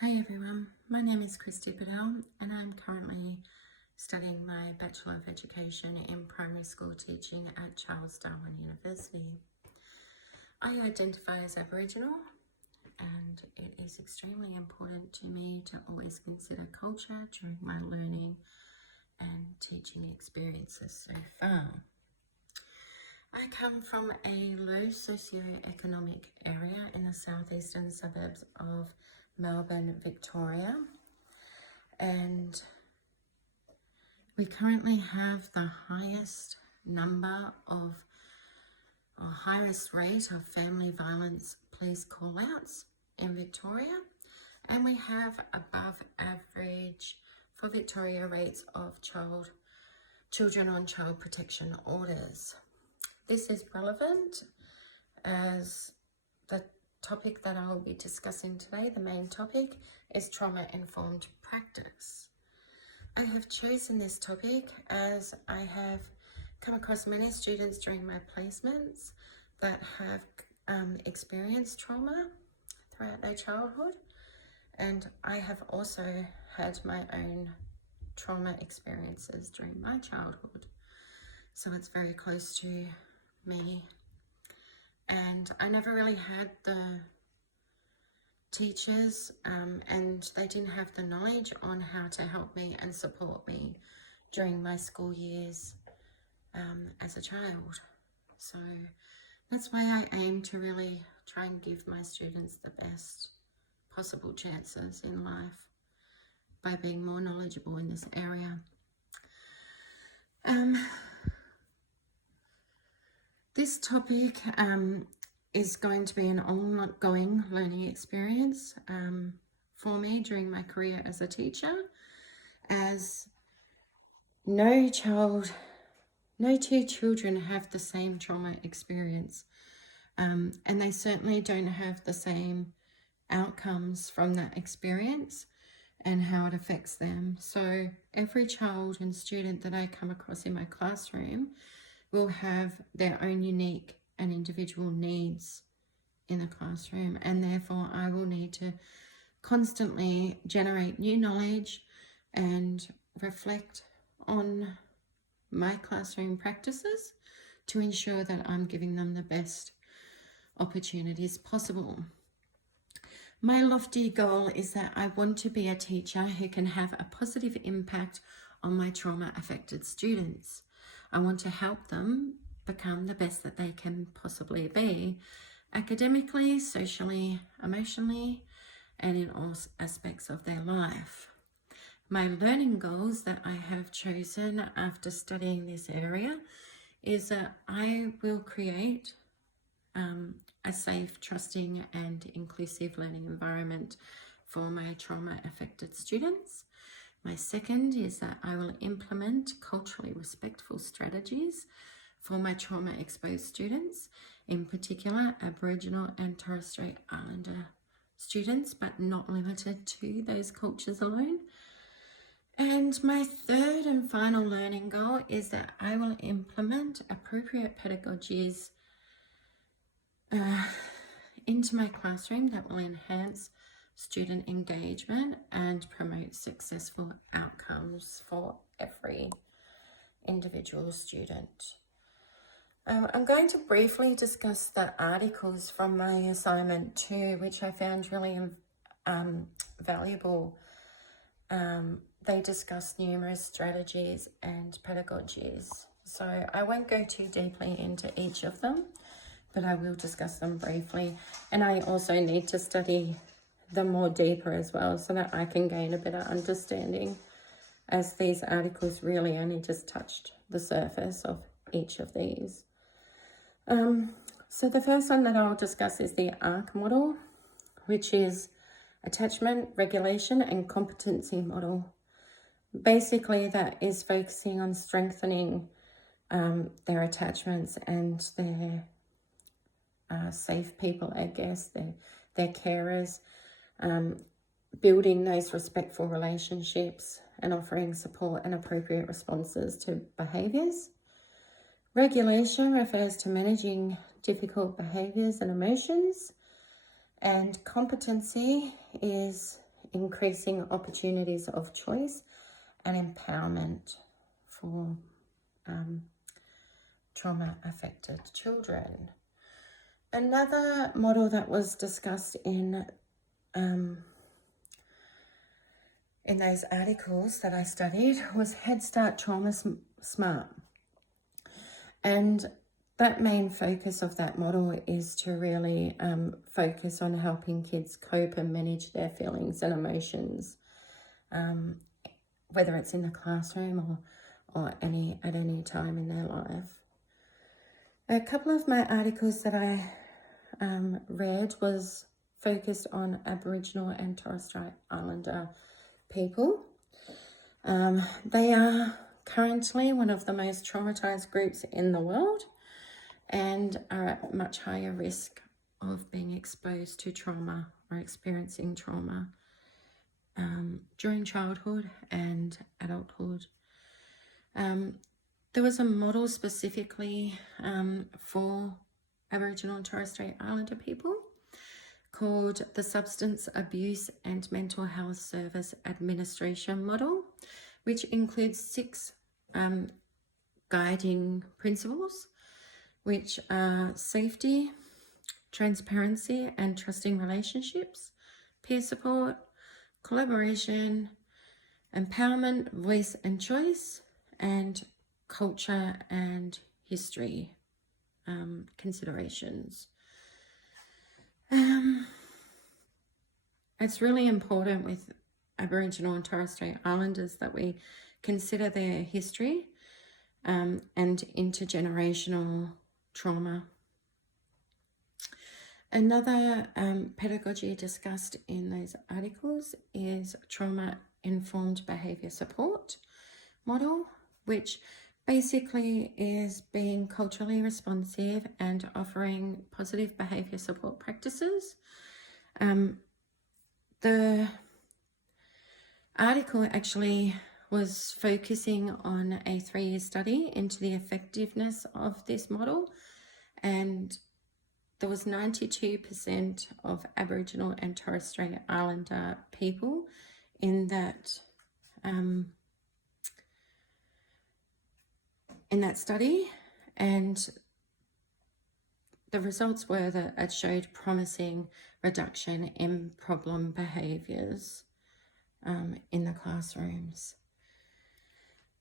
Hey everyone, my name is Christy Padel and I'm currently studying my Bachelor of Education in Primary School Teaching at Charles Darwin University. I identify as Aboriginal and it is extremely important to me to always consider culture during my learning and teaching experiences so far. I come from a low socio-economic area in the southeastern suburbs of Melbourne, Victoria, and we currently have the highest rate of family violence police call-outs in Victoria, and we have above average for Victoria rates of children on child protection orders. This is relevant as the topic that I will be discussing today, the main topic, is trauma-informed practice. I have chosen this topic as I have come across many students during my placements that have experienced trauma throughout their childhood, and I have also had my own trauma experiences during my childhood, so it's very close to me. And I never really had the teachers and they didn't have the knowledge on how to help me and support me during my school years as a child. So that's why I aim to really try and give my students the best possible chances in life by being more knowledgeable in this area. This topic is going to be an ongoing learning experience for me during my career as a teacher, as no two children have the same trauma experience, and they certainly don't have the same outcomes from that experience and how it affects them. So every child and student that I come across in my classroom will have their own unique and individual needs in the classroom, and therefore I will need to constantly generate new knowledge and reflect on my classroom practices to ensure that I'm giving them the best opportunities possible. My lofty goal is that I want to be a teacher who can have a positive impact on my trauma-affected students. I want to help them become the best that they can possibly be, academically, socially, emotionally, and in all aspects of their life. My learning goals that I have chosen after studying this area is that I will create a safe, trusting, and inclusive learning environment for my trauma-affected students. My second is that I will implement culturally respectful strategies for my trauma-exposed students, in particular Aboriginal and Torres Strait Islander students, but not limited to those cultures alone. And my third and final learning goal is that I will implement appropriate pedagogies into my classroom that will enhance student engagement and promote successful outcomes for every individual student. I'm going to briefly discuss the articles from my assignment 2, which I found really valuable. They discuss numerous strategies and pedagogies, so I won't go too deeply into each of them, but I will discuss them briefly. And I also need to study them more deeper as well so that I can gain a better understanding, as these articles really only just touched the surface of each of these. So the first one that I'll discuss is the ARC model, which is attachment, regulation, and competency model. Basically, that is focusing on strengthening their attachments and their safe people, I guess, their carers, building those respectful relationships and offering support and appropriate responses to behaviours. Regulation refers to managing difficult behaviours and emotions, and competency is increasing opportunities of choice and empowerment for trauma-affected children. Another model that was discussed in those articles that I studied was Head Start Trauma Smart. And that main focus of that model is to really focus on helping kids cope and manage their feelings and emotions, whether it's in the classroom or at any time in their life. A couple of my articles that I read was focused on Aboriginal and Torres Strait Islander people. They are currently one of the most traumatized groups in the world and are at much higher risk of being exposed to trauma or experiencing trauma during childhood and adulthood. There was a model specifically for Aboriginal and Torres Strait Islander people called the Substance Abuse and Mental Health Service Administration Model, which includes 6 guiding principles, which are safety, transparency and trusting relationships, peer support, collaboration, empowerment, voice and choice, and culture and history considerations. It's really important with Aboriginal and Torres Strait Islanders that we consider their history and intergenerational trauma. Another pedagogy discussed in those articles is trauma-informed behaviour support model, which basically is being culturally responsive and offering positive behaviour support practices. The article actually was focusing on a 3-year study into the effectiveness of this model, and there was 92% of Aboriginal and Torres Strait Islander people in that study, and the results were that it showed promising reduction in problem behaviours in the classrooms.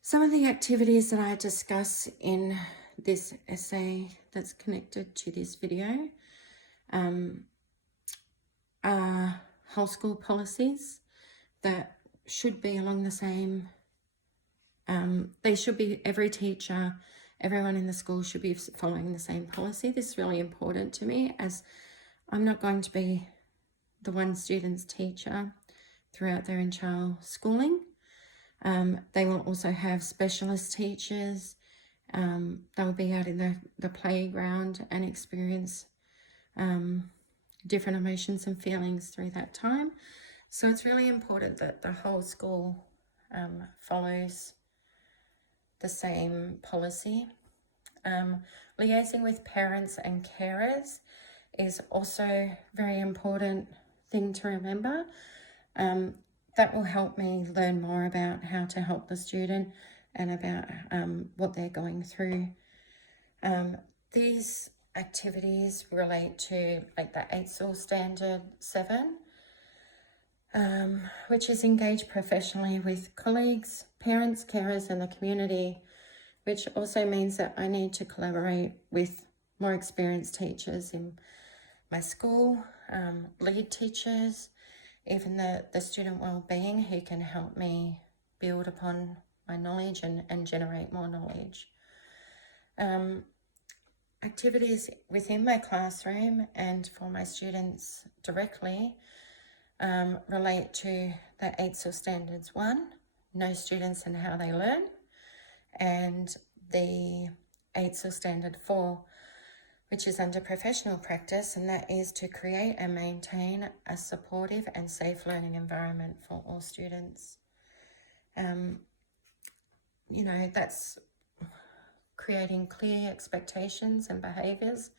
Some of the activities that I discuss in this essay that's connected to this video are whole school policies that should be along the same, they should be, every teacher, everyone in the school should be following the same policy. This is really important to me, as I'm not going to be the one student's teacher throughout their entire schooling. They will also have specialist teachers. They'll be out in the playground and experience different emotions and feelings through that time. So it's really important that the whole school follows the same policy. Liaising with parents and carers is also a very important thing to remember. That will help me learn more about how to help the student and about what they're going through. These activities relate to like the AITSL Standard 7, which is engage professionally with colleagues, parents, carers and the community, which also means that I need to collaborate with more experienced teachers in my school, lead teachers, even the student wellbeing, who can help me build upon my knowledge and generate more knowledge. Activities within my classroom and for my students directly relate to the AITSL Standards 1, Know Students and How They Learn, and the AITSL Standard 4, which is under professional practice, and that is to create and maintain a supportive and safe learning environment for all students. That's creating clear expectations and behaviours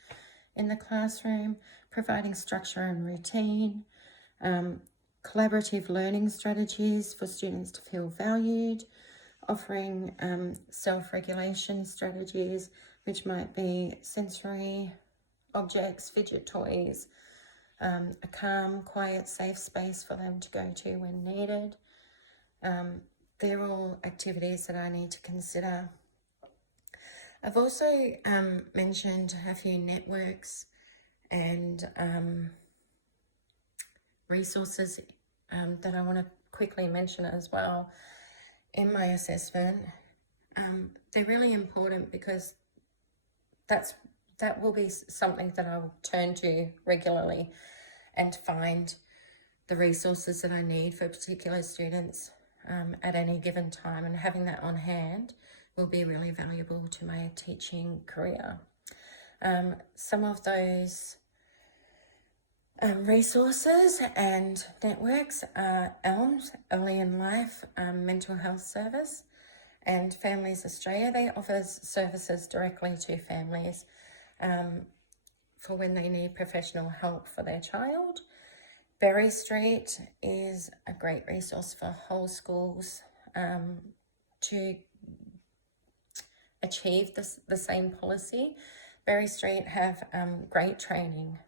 in the classroom, providing structure and routine, collaborative learning strategies for students to feel valued, offering self-regulation strategies, which might be sensory objects, fidget toys, a calm, quiet, safe space for them to go to when needed. They're all activities that I need to consider. I've also mentioned a few networks and resources that I want to quickly mention as well in my assessment. They're really important because that will be something that I'll turn to regularly and find the resources that I need for particular students at any given time, and having that on hand will be really valuable to my teaching career. Some of those resources and networks are ELMS, Early in Life Mental Health Service, and Families Australia. They offer services directly to families for when they need professional help for their child. Berry Street is a great resource for whole schools to achieve the same policy. Berry Street have great training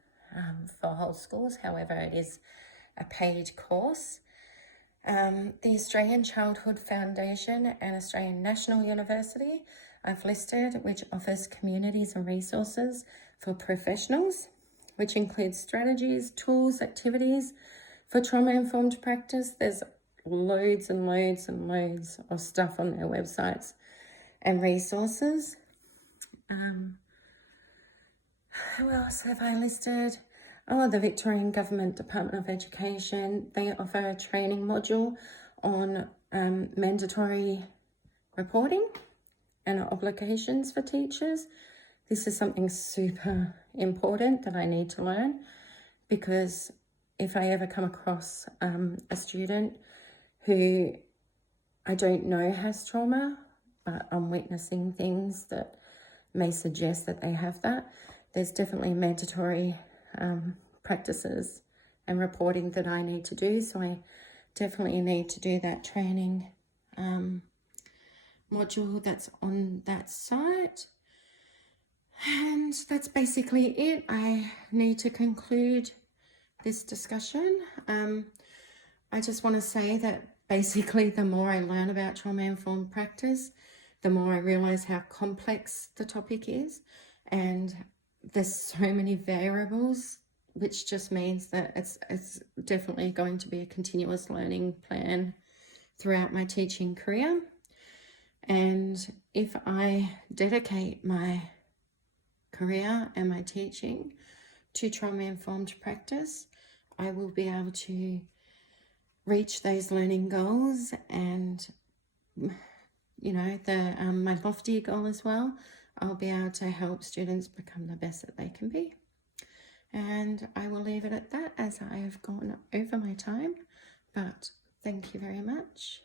for whole schools, however it is a paid course. The Australian Childhood Foundation and Australian National University I've listed, which offers communities and resources for professionals, which includes strategies, tools, activities for trauma-informed practice. There's loads and loads and loads of stuff on their websites and resources. Who else have I listed? Oh, the Victorian Government Department of Education. They offer a training module on mandatory reporting and obligations for teachers. This is something super important that I need to learn, because if I ever come across a student who I don't know has trauma, but I'm witnessing things that may suggest that they have that, there's definitely mandatory practices and reporting that I need to do. So I definitely need to do that training module that's on that site. And that's basically it. I need to conclude this discussion. I just want to say that basically the more I learn about trauma-informed practice, the more I realize how complex the topic is, and there's so many variables, which just means that it's definitely going to be a continuous learning plan throughout my teaching career. And if I dedicate my career and my teaching to trauma-informed practice, I will be able to reach those learning goals and, you know, my lofty goal as well. I'll be able to help students become the best that they can be. And I will leave it at that, as I have gone over my time, but thank you very much.